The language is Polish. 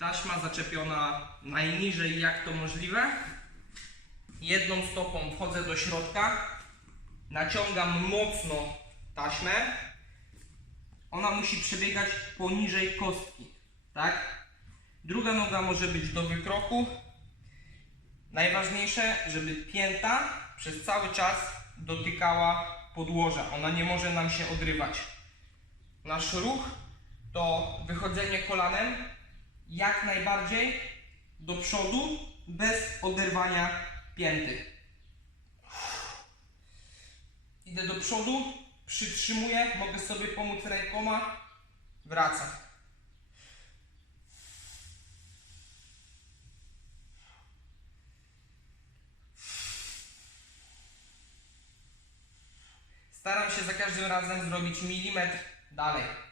Taśma zaczepiona najniżej jak to możliwe. Jedną stopą wchodzę do środka, naciągam mocno taśmę. Ona musi przebiegać poniżej kostki, tak? Druga noga może być do wykroku. Najważniejsze, żeby pięta przez cały czas dotykała podłoża. Ona nie może nam się odrywać. Nasz ruch to wychodzenie kolanem jak najbardziej do przodu bez oderwania pięty. Idę do przodu, przytrzymuję, mogę sobie pomóc rękoma, wracam. Staram się za każdym razem zrobić milimetr dalej.